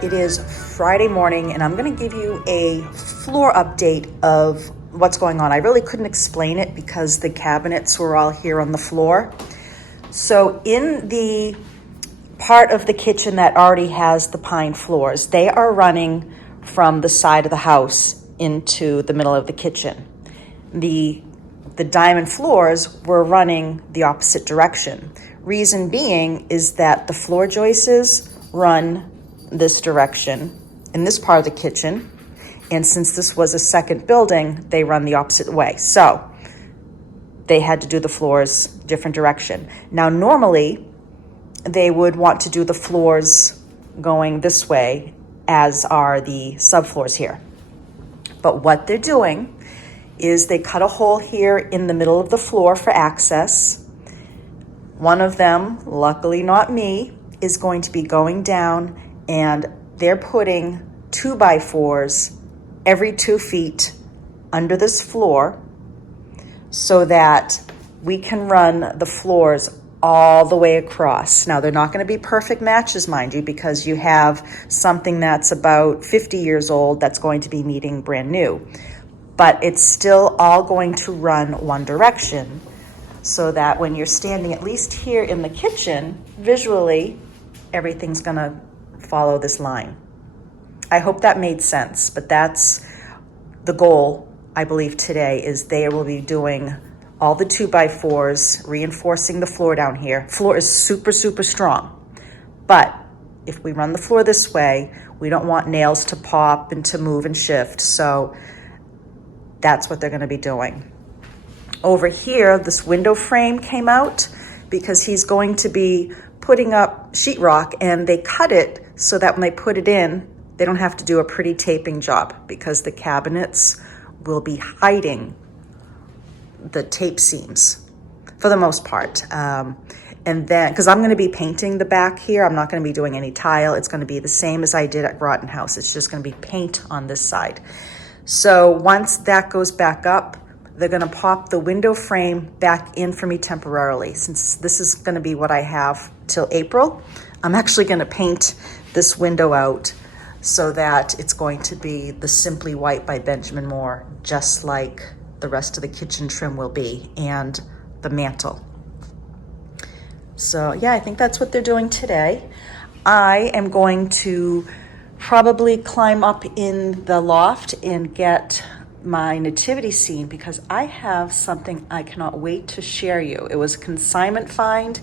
It is Friday morning and I'm going to give you a floor update of what's going on. I really couldn't explain it because the cabinets were all here on the floor. So in the part of the kitchen that already has the pine floors, they are running from the side of the house into the middle of the kitchen. The diamond floors were running the opposite direction. Reason being is that the floor joists run this direction in this part of the kitchen, and since this was a second building, they run the opposite way. So they had to do the floors different direction. Now normally they would want to do the floors going this way, as are the subfloors here. But what they're doing is they cut a hole here in the middle of the floor for access. One of them, luckily not me, is going to be going down, and they're putting 2x4s every 2 feet under this floor so that we can run the floors all the way across. Now, they're not going to be perfect matches, mind you, because you have something that's about 50 years old that's going to be needing brand new. But it's still all going to run one direction so that when you're standing, at least here in the kitchen, visually, everything's going to follow this line. I hope that made sense, but that's the goal, I believe, today, is they will be doing all the 2x4s, reinforcing the floor down here. Floor is super, super strong, but if we run the floor this way, we don't want nails to pop and to move and shift, so that's what they're going to be doing. Over here, this window frame came out because he's going to be putting up sheetrock, and they cut it so that when they put it in, they don't have to do a pretty taping job because the cabinets will be hiding the tape seams for the most part. And then, because I'm going to be painting the back here, I'm not going to be doing any tile. It's going to be the same as I did at Groton House. It's just going to be paint on this side. So once that goes back up, they're going to pop the window frame back in for me temporarily. Since this is going to be what I have till April, I'm actually going to paint this window out so that it's going to be the Simply White by Benjamin Moore, just like the rest of the kitchen trim will be, and the mantle. So yeah, I think that's what they're doing today. I am going to probably climb up in the loft and get my nativity scene because I have something I cannot wait to share you. It was a consignment find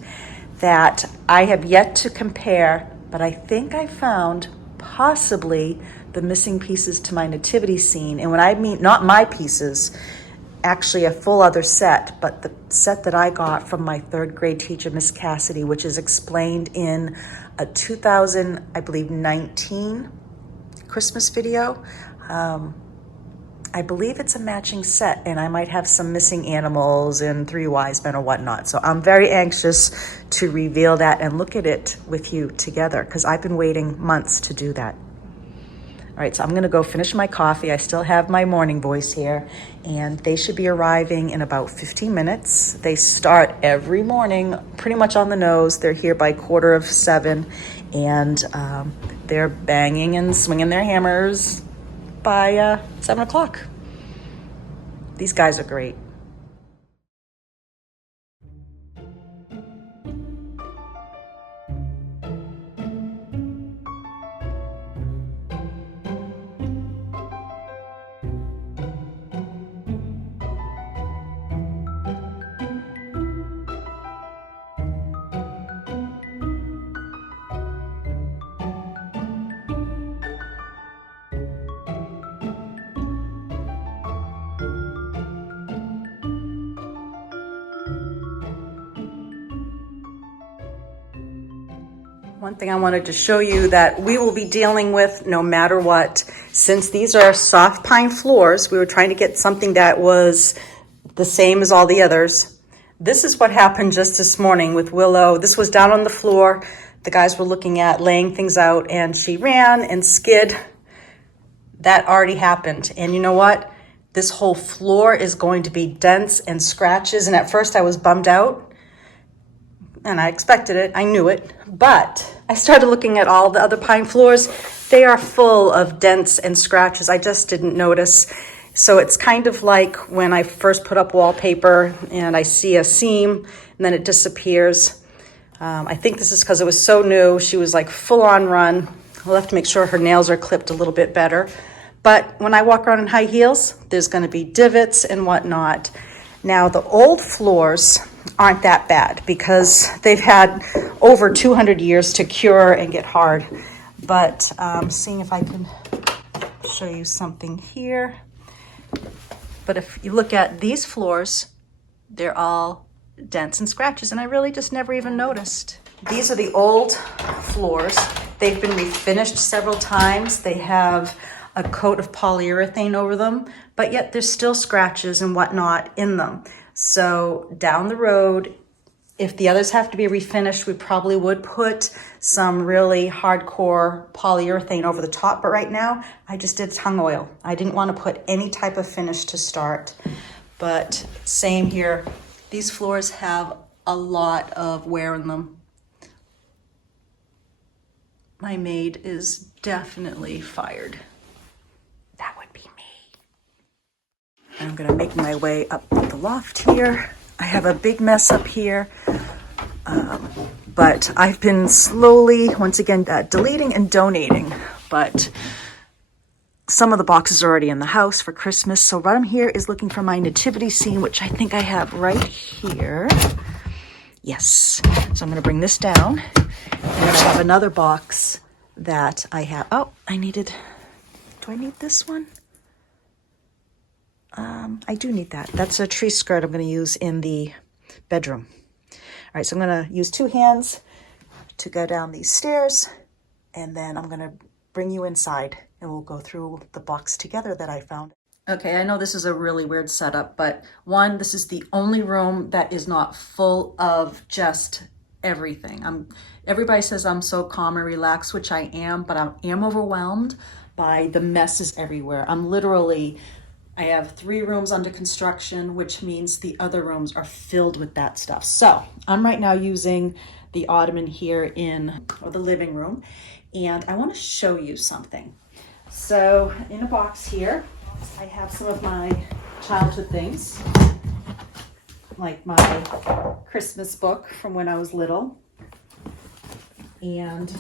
that I have yet to compare, but I think I found possibly the missing pieces to my nativity scene. And when I mean not my pieces, actually a full other set, but the set that I got from my third grade teacher, Miss Cassidy, which is explained in a 2019 Christmas video. I believe it's a matching set, and I might have some missing animals and 3 wise men or whatnot. So I'm very anxious to reveal that and look at it with you together because I've been waiting months to do that. All right, so I'm gonna go finish my coffee. I still have my morning voice here, and they should be arriving in about 15 minutes. They start every morning pretty much on the nose. They're here by 7:15, and they're banging and swinging their hammers by 7 o'clock. These guys are great. One thing I wanted to show you that we will be dealing with no matter what, since these are soft pine floors, we were trying to get something that was the same as all the others. This is what happened just this morning with Willow. This was down on the floor. The guys were looking at laying things out, and she ran and skid. That already happened. And you know what? This whole floor is going to be dents and scratches. And at first I was bummed out, and I expected it. I knew it. But I started looking at all the other pine floors. They are full of dents and scratches. I just didn't notice. So it's kind of like when I first put up wallpaper and I see a seam and then it disappears. I think this is because it was so new. She was like full on run. We'll have to make sure her nails are clipped a little bit better. But when I walk around in high heels, there's going to be divots and whatnot. Now, the old floors aren't that bad because they've had over 200 years to cure and get hard. But seeing if I can show you something here. But if you look at these floors, they're all dents and scratches, and I really just never even noticed. These are the old floors. They've been refinished several times. They have a coat of polyurethane over them, but yet there's still scratches and whatnot in them. So down the road, if the others have to be refinished, we probably would put some really hardcore polyurethane over the top. But right now, I just did tung oil. I didn't want to put any type of finish to start. But same here. These floors have a lot of wear in them. My maid is definitely fired. That would be me. I'm gonna make my way up the loft here. I have a big mess up here, but I've been slowly, once again, deleting and donating, but some of the boxes are already in the house for Christmas. So what I'm here is looking for my nativity scene, which I think I have right here. Yes. So I'm going to bring this down. And then I have another box that I have. Oh, do I need this one? I do need that. That's a tree skirt I'm going to use in the bedroom. All right, so I'm going to use two hands to go down these stairs, and then I'm going to bring you inside and we'll go through the box together that I found. Okay, I know this is a really weird setup, but one, this is the only room that is not full of just everything. Everybody says I'm so calm and relaxed, which I am, but I am overwhelmed by the messes everywhere. I have 3 rooms under construction, which means the other rooms are filled with that stuff. So I'm right now using the ottoman here in the living room, and I want to show you something. So in a box here, I have some of my childhood things, like my Christmas book from when I was little, and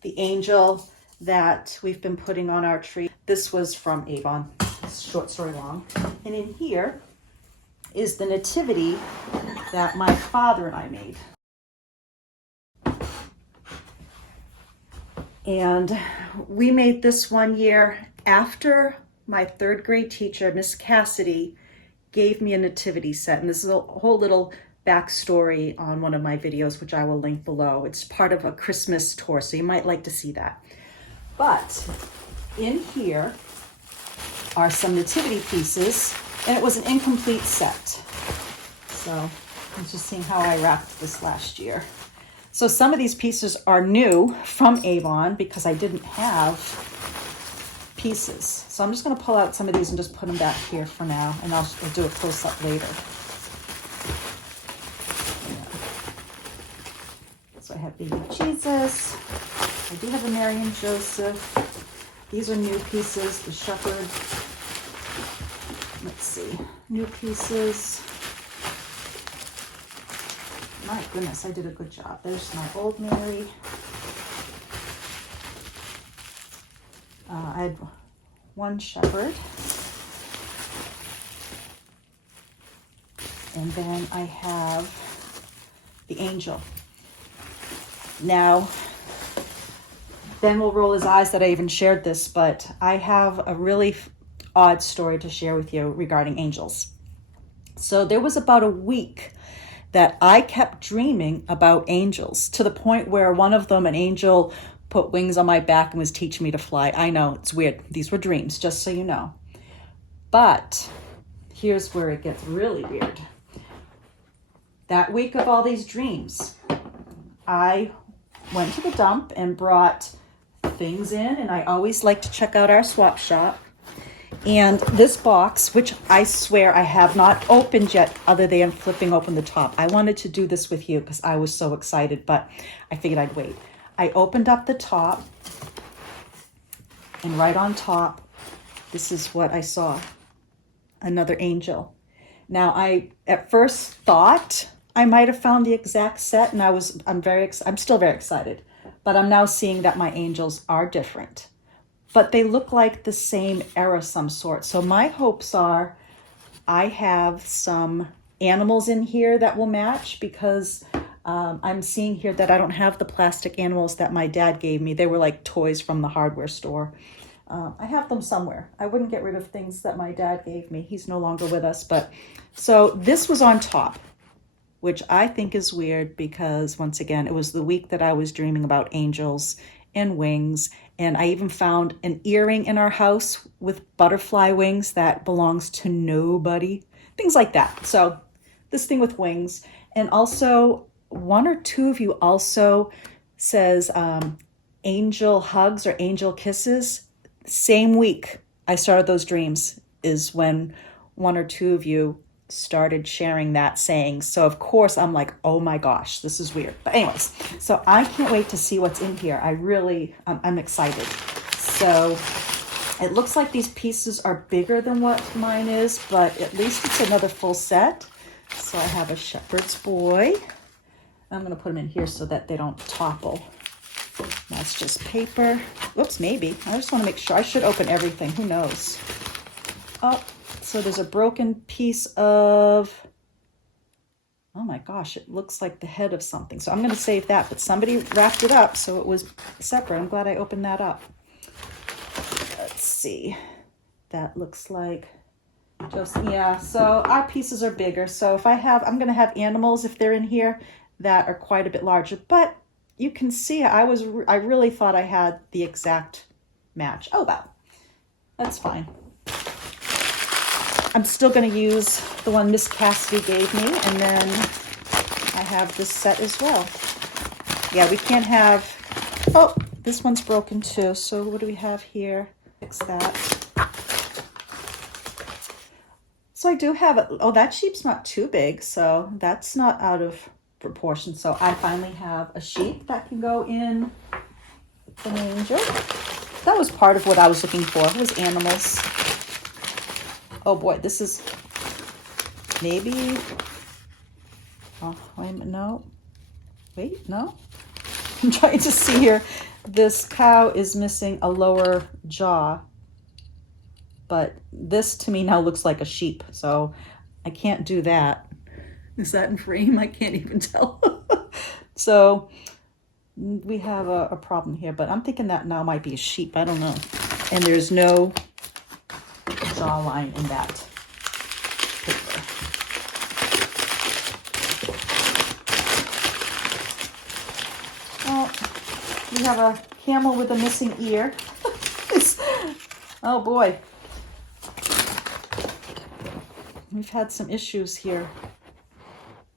the angel that we've been putting on our tree. This was from Avon. Short story long. And in here is the nativity that my father and I made. And we made this one year after my 3rd grade teacher, Miss Cassidy, gave me a nativity set. And this is a whole little backstory on one of my videos, which I will link below. It's part of a Christmas tour, so you might like to see that. But in here are some nativity pieces, and it was an incomplete set. So I was just seeing how I wrapped this last year. So some of these pieces are new from Avon because I didn't have pieces. So I'm just going to pull out some of these and just put them back here for now, and I'll do a close-up later. Yeah. So I have baby Jesus. I do have a Mary and Joseph. These are new pieces, the shepherd. Let's see, new pieces. My goodness, I did a good job. There's my old Mary. I had one shepherd. And then I have the angel. Now, Ben will roll his eyes that I even shared this, but I have a really odd story to share with you regarding angels. So there was about a week that I kept dreaming about angels, to the point where one of them, an angel, put wings on my back and was teaching me to fly. I know, it's weird. These were dreams, just so you know. But here's where it gets really weird. That week of all these dreams, I went to the dump and brought things in, and I always like to check out our swap shop. And this box, which I swear I have not opened yet other than flipping open the top. I wanted to do this with you because I was so excited, but I figured I'd wait. I opened up the top, and right on top, this is what I saw, another angel. Now, I at first thought I might have found the exact set, and I'm still very excited, but I'm now seeing that my angels are different, but they look like the same era some sort. So my hopes are I have some animals in here that will match, because I'm seeing here that I don't have the plastic animals that my dad gave me. They were like toys from the hardware store. I have them somewhere. I wouldn't get rid of things that my dad gave me. He's no longer with us. But so this was on top, which I think is weird, because once again, it was the week that I was dreaming about angels and wings. And I even found an earring in our house with butterfly wings that belongs to nobody. Things like that. So this thing with wings. And also, one or two of you also says angel hugs or angel kisses. Same week I started those dreams is when one or two of you started sharing that saying. So of course I'm like, oh my gosh, this is weird. But anyways, so I can't wait to see what's in here. I'm excited. So it looks like these pieces are bigger than what mine is, but at least it's another full set. So I have a shepherd's boy. I'm going to put them in here so that they don't topple. That's just paper. Whoops, maybe. I just want to make sure. I should open everything. Who knows? Oh, so there's a broken piece of, oh my gosh, it looks like the head of something. So I'm going to save that, but somebody wrapped it up so it was separate. I'm glad I opened that up. Let's see. That looks like just, yeah, so our pieces are bigger. So if I'm going to have animals if they're in here that are quite a bit larger, but you can see I really thought I had the exact match. Oh, wow. That's fine. I'm still going to use the one Miss Cassidy gave me, and then I have this set as well. Yeah, we can't have, oh, this one's broken too. So what do we have here? Fix that. So I do have, oh, that sheep's not too big, so that's not out of proportion. So I finally have a sheep that can go in the manger. That was part of what I was looking for, was animals. Oh boy, this is maybe, oh, wait a minute, no, wait, no. I'm trying to see here. This cow is missing a lower jaw, but this to me now looks like a sheep, so I can't do that. Is that in frame? I can't even tell. So we have a problem here, but I'm thinking that now might be a sheep. I don't know. And there's no jawline in that paper. Oh, we have a camel with a missing ear. Oh boy. We've had some issues here.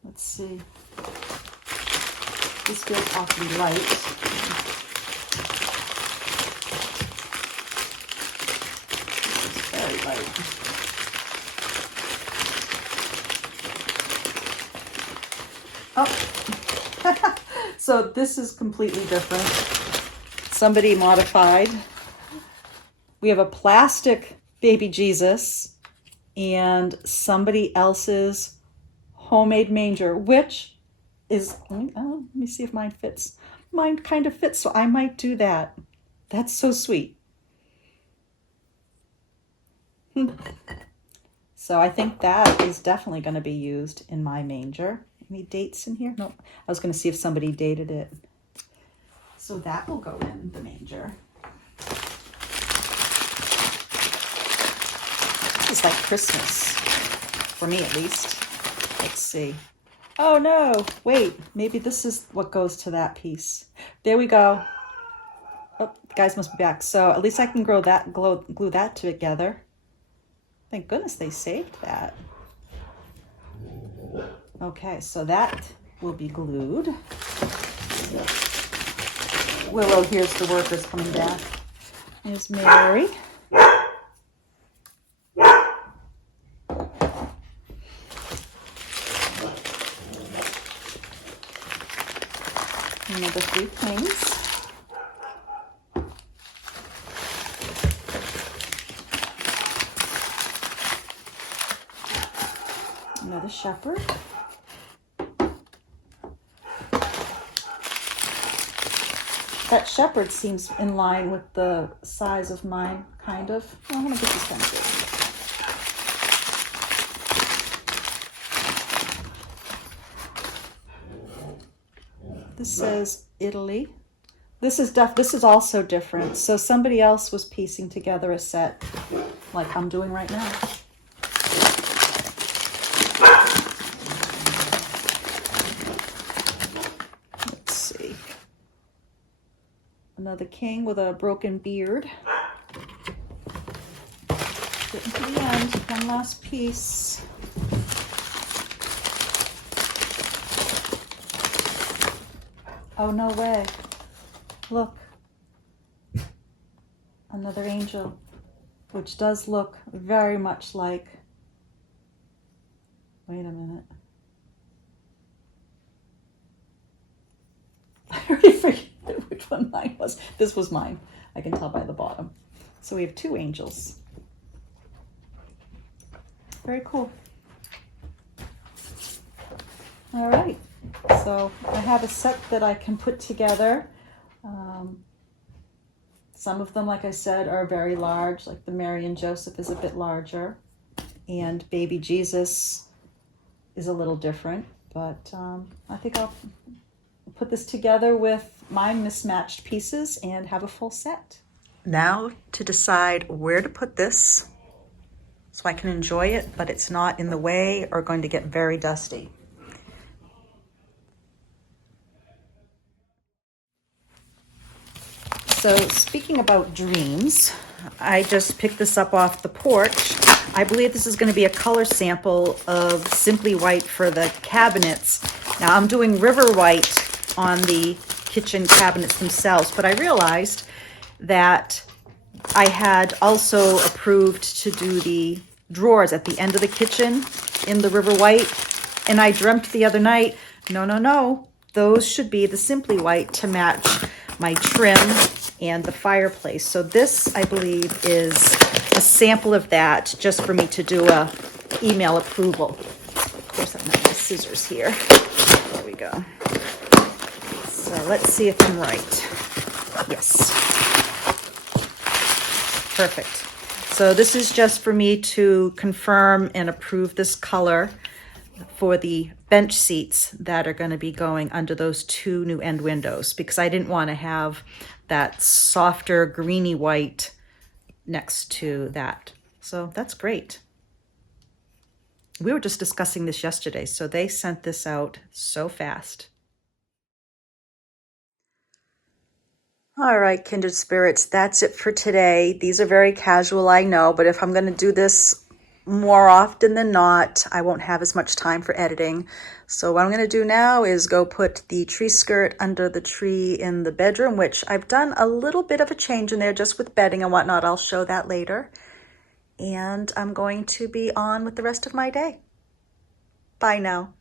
Let's see. This feels awfully light. It's very light. Oh, so this is completely different. Somebody modified. We have a plastic baby Jesus and somebody else's homemade manger, which is, let me see if mine fits. Mine kind of fits, so I might do that. That's so sweet. So I think that is definitely going to be used in my manger. Any dates in here? Nope. I was going to see if somebody dated it. So that will go in the manger. It's like Christmas, for me at least. Let's see. Oh no, wait, maybe this is what goes to that piece. There we go. Oh, the guys must be back. So at least I can glue that together. Thank goodness they saved that. Okay, so that will be glued. Willow here's the workers coming back. There's Mary. Another 3 things. Another shepherd. That shepherd seems in line with the size of mine, kind of. Oh, I'm gonna get this one too. This says Italy. This is also different. So somebody else was piecing together a set like I'm doing right now. Let's see. Another king with a broken beard. Getting to the end. One last piece. Oh, no way. Look. Another angel, which does look very much like... Wait a minute. I already forget which one mine was. This was mine. I can tell by the bottom. So we have two angels. Very cool. All right. So I have a set that I can put together. Some of them, like I said, are very large, like the Mary and Joseph is a bit larger, and baby Jesus is a little different, but I think I'll put this together with my mismatched pieces and have a full set. Now to decide where to put this so I can enjoy it, but it's not in the way or going to get very dusty. So speaking about dreams, I just picked this up off the porch. I believe this is going to be a color sample of Simply White for the cabinets. Now I'm doing River White on the kitchen cabinets themselves, but I realized that I had also approved to do the drawers at the end of the kitchen in the River White, and I dreamt the other night, no, those should be the Simply White to match my trim and the fireplace. So this, I believe, is a sample of that, just for me to do a email approval. Of course, I don't have my scissors here. There we go. So let's see if I'm right. Yes. Perfect. So this is just for me to confirm and approve this color for the bench seats that are going to be going under those two new end windows, because I didn't want to have that softer greeny white next to that. So that's great. We were just discussing this yesterday, so they sent this out so fast. All right, kindred spirits, that's it for today. These are very casual, I know, but if I'm going to do this more often than not, I won't have as much time for editing. So what I'm going to do now is go put the tree skirt under the tree in the bedroom, which I've done a little bit of a change in there just with bedding and whatnot. I'll show that later. And I'm going to be on with the rest of my day. Bye now.